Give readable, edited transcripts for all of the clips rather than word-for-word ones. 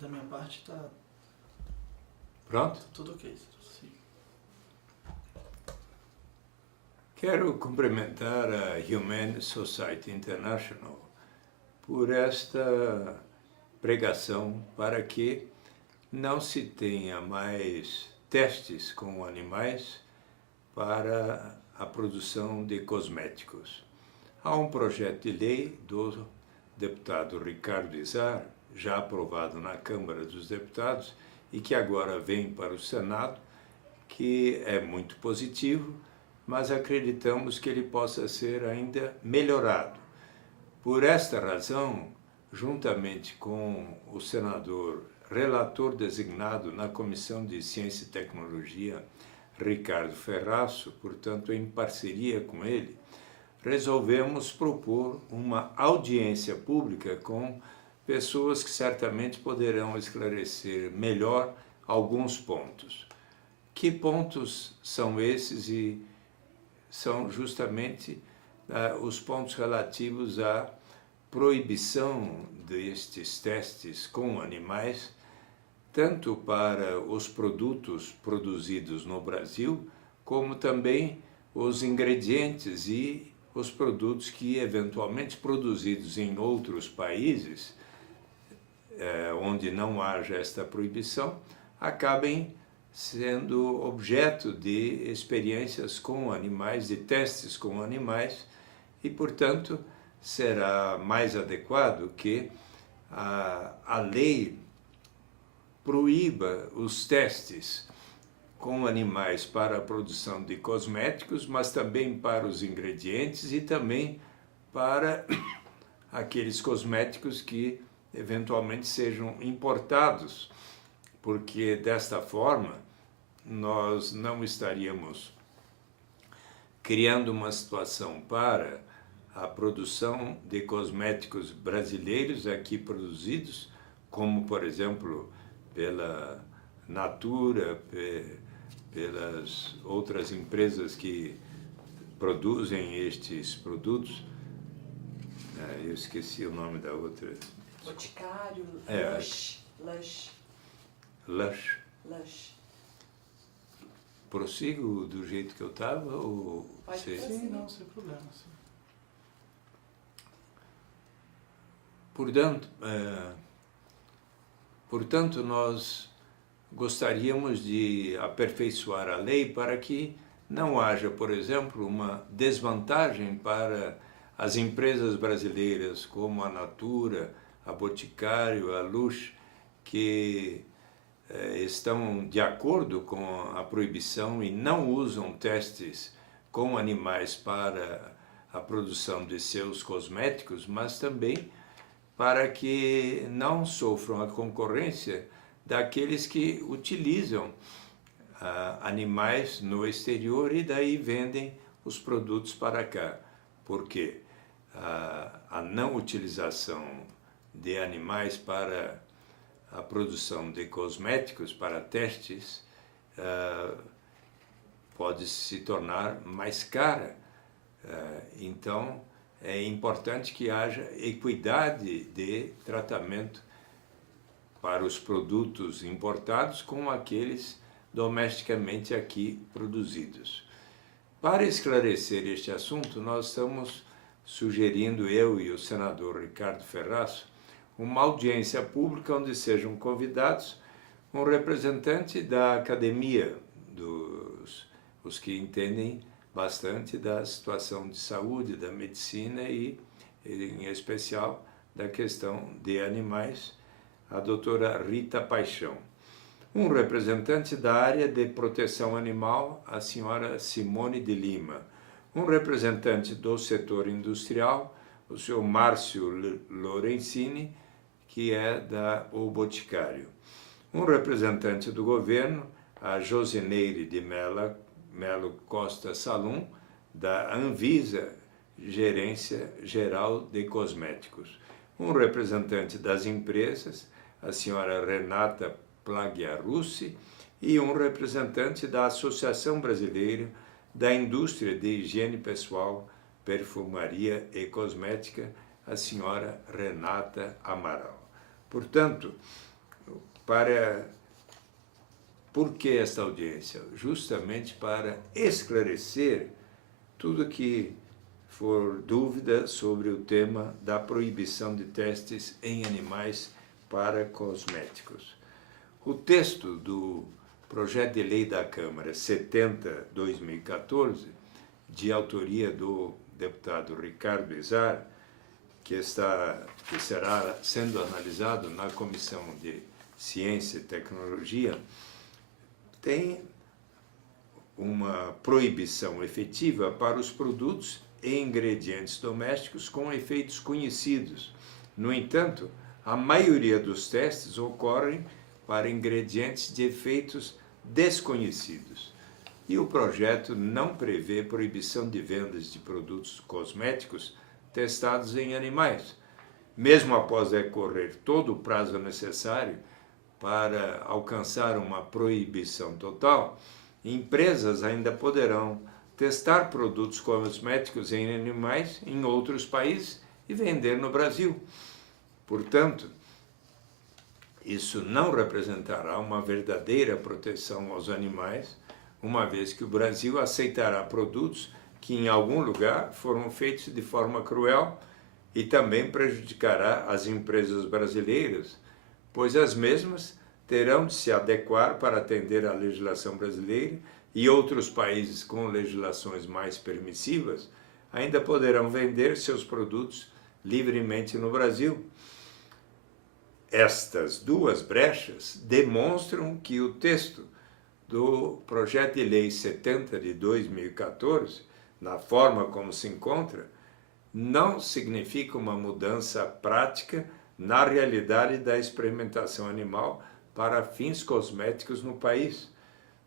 Da minha parte tá Pronto? tudo ok. Sim. Quero cumprimentar a Humane Society International por esta pregação para que não se tenha mais testes com animais para a produção de cosméticos. Há um projeto de lei do deputado Ricardo Izar, já aprovado na Câmara dos Deputados e que agora vem para o Senado, que é muito positivo, mas acreditamos que ele possa ser ainda melhorado. Por esta razão, juntamente com o senador relator designado na Comissão de Ciência e Tecnologia, Ricardo Ferraço, portanto em parceria com ele, resolvemos propor uma audiência pública com pessoas que certamente poderão esclarecer melhor alguns pontos. Que pontos são esses? E são justamente os pontos relativos à proibição destes testes com animais, tanto para os produtos produzidos no Brasil, como também os ingredientes e os produtos que, eventualmente produzidos em outros países, onde não haja esta proibição, acabem sendo objeto de experiências com animais, de testes com animais, e, portanto, será mais adequado que a lei proíba os testes com animais para a produção de cosméticos, mas também para os ingredientes e também para aqueles cosméticos que eventualmente sejam importados, porque desta forma nós não estaríamos criando uma situação para a produção de cosméticos brasileiros aqui produzidos, como por exemplo pela Natura, pelas outras empresas que produzem estes produtos. Eu esqueci o nome da outra. Boticário, Lush. Prossigo do jeito que eu estava? Ou Pode você... Sim, não, sem problema. Sim. Portanto, nós gostaríamos de aperfeiçoar a lei para que não haja, por exemplo, uma desvantagem para as empresas brasileiras como a Natura, a Boticário, a Lush, que estão de acordo com a proibição e não usam testes com animais para a produção de seus cosméticos, mas também para que não sofram a concorrência daqueles que utilizam animais no exterior e daí vendem os produtos para cá, porque a não utilização de animais para a produção de cosméticos, para testes, pode se tornar mais cara. Então, é importante que haja equidade de tratamento para os produtos importados com aqueles domesticamente aqui produzidos. Para esclarecer este assunto, nós estamos sugerindo, eu e o senador Ricardo Ferraço, uma audiência pública onde sejam convidados um representante da academia, os que entendem bastante da situação de saúde, da medicina e, em especial, da questão de animais, a doutora Rita Paixão. Um representante da área de proteção animal, a senhora Simone de Lima. Um representante do setor industrial, o senhor Márcio Lorenzini, que é da O Boticário. Um representante do governo, a Josineire de Melo Costa Salum, da Anvisa, Gerência Geral de Cosméticos. Um representante das empresas, a senhora Renata Plagiarussi, e um representante da Associação Brasileira da Indústria de Higiene Pessoal, Perfumaria e Cosmética, a senhora Renata Amaral. Portanto, Por que esta audiência? Justamente para esclarecer tudo que for dúvida sobre o tema da proibição de testes em animais para cosméticos. O texto do projeto de lei da Câmara 70/2014, de autoria do deputado Ricardo Izar, que será sendo analisado na Comissão de Ciência e Tecnologia, tem uma proibição efetiva para os produtos e ingredientes domésticos com efeitos conhecidos. No entanto, a maioria dos testes ocorrem para ingredientes de efeitos desconhecidos. E o projeto não prevê proibição de vendas de produtos cosméticos testados em animais, mesmo após decorrer todo o prazo necessário para alcançar uma proibição total. Empresas ainda poderão testar produtos cosméticos em animais em outros países e vender no Brasil. Portanto, isso não representará uma verdadeira proteção aos animais, uma vez que o Brasil aceitará produtos que em algum lugar foram feitos de forma cruel e também prejudicará as empresas brasileiras, pois as mesmas terão de se adequar para atender à legislação brasileira e outros países com legislações mais permissivas ainda poderão vender seus produtos livremente no Brasil. Estas duas brechas demonstram que o texto do projeto de lei 70/2014, na forma como se encontra, não significa uma mudança prática na realidade da experimentação animal para fins cosméticos no país.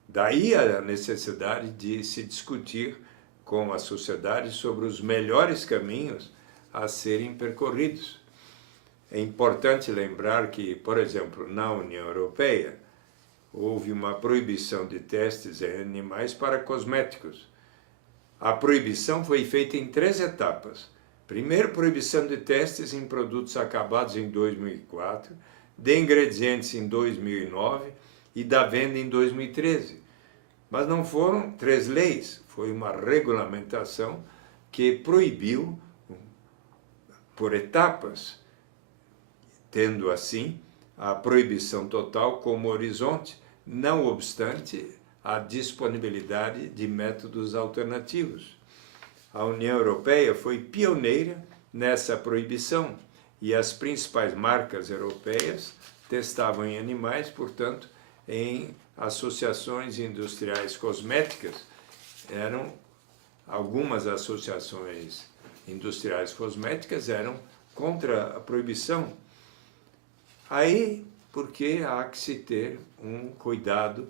Daí a necessidade de se discutir com a sociedade sobre os melhores caminhos a serem percorridos. É importante lembrar que, por exemplo, na União Europeia, houve uma proibição de testes em animais para cosméticos. A proibição foi feita em 3 etapas. Primeiro, proibição de testes em produtos acabados em 2004, de ingredientes em 2009 e da venda em 2013. Mas não foram 3 leis, foi uma regulamentação que proibiu por etapas, tendo assim a proibição total como horizonte, não obstante a disponibilidade de métodos alternativos. A União Europeia foi pioneira nessa proibição e as principais marcas europeias testavam em animais, portanto, em associações industriais cosméticas. Algumas associações industriais cosméticas eram contra a proibição. Aí, porque há que se ter um cuidado,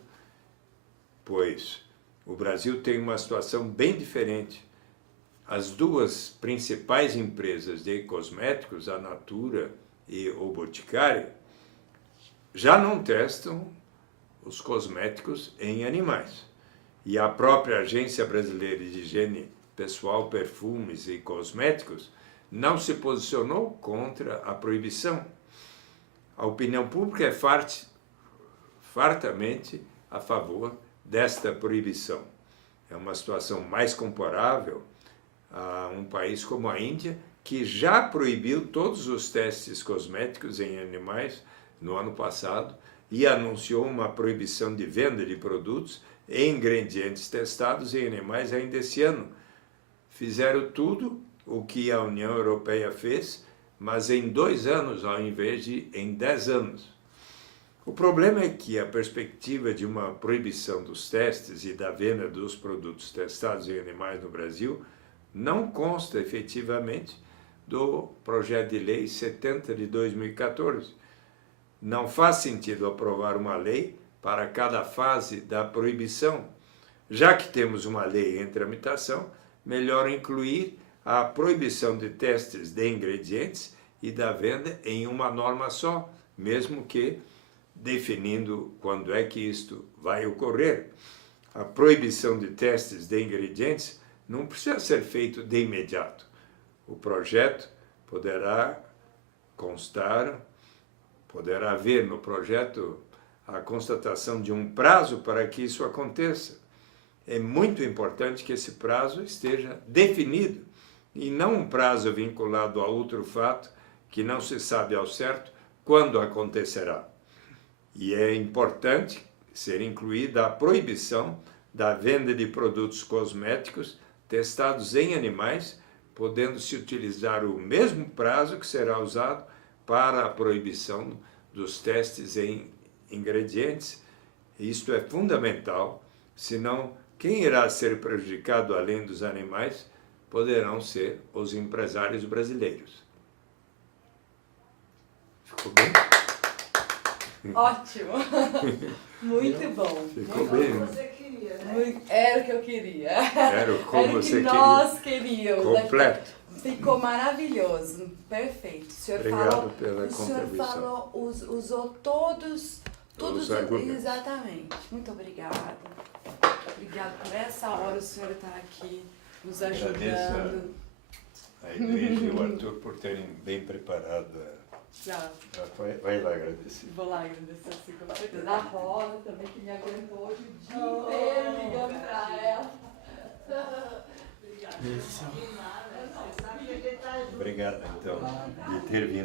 pois o Brasil tem uma situação bem diferente. As duas principais empresas de cosméticos, a Natura e o Boticário, já não testam os cosméticos em animais. E a própria Agência Brasileira de Higiene Pessoal, Perfumes e Cosméticos não se posicionou contra a proibição. A opinião pública é fartamente a favor desta proibição. É uma situação mais comparável a um país como a Índia, que já proibiu todos os testes cosméticos em animais no ano passado e anunciou uma proibição de venda de produtos e ingredientes testados em animais ainda esse ano. Fizeram tudo o que a União Europeia fez, mas em 2 anos, ao invés de em 10 anos. O problema é que a perspectiva de uma proibição dos testes e da venda dos produtos testados em animais no Brasil não consta efetivamente do projeto de lei 70/2014. Não faz sentido aprovar uma lei para cada fase da proibição. Já que temos uma lei em tramitação, melhor incluir a proibição de testes de ingredientes e da venda em uma norma só, mesmo que definindo quando é que isto vai ocorrer. A proibição de testes de ingredientes não precisa ser feito de imediato. O projeto poderá constar poderá haver no projeto a constatação de um prazo para que isso aconteça. É muito importante que esse prazo esteja definido e não um prazo vinculado a outro fato que não se sabe ao certo quando acontecerá. E é importante ser incluída a proibição da venda de produtos cosméticos testados em animais, podendo-se utilizar o mesmo prazo que será usado para a proibição dos testes em ingredientes. Isto é fundamental, senão quem irá ser prejudicado além dos animais poderão ser os empresários brasileiros. Ficou bem? Ótimo! Muito bom. Ficou Muito bem. bom. Você queria, né? Era o que eu queria. Era como Era o que você nós queríamos. Completo. Ficou maravilhoso. Perfeito. O senhor Obrigado falou, pela o senhor contribuição. falou, usou todos Os argumentos. exatamente. Muito obrigada. Obrigada por essa hora o senhor estar aqui nos Agradeço ajudando. a igreja e o Arthur por terem bem preparado. Já, Vai lá agradecer. vou lá agradecer assim, com certeza. A Rosa também, que me aguentou hoje o dia inteiro ligando pra ela. Obrigada. Isso. Você sabe que ele tá junto. Obrigado, então, de ter vindo.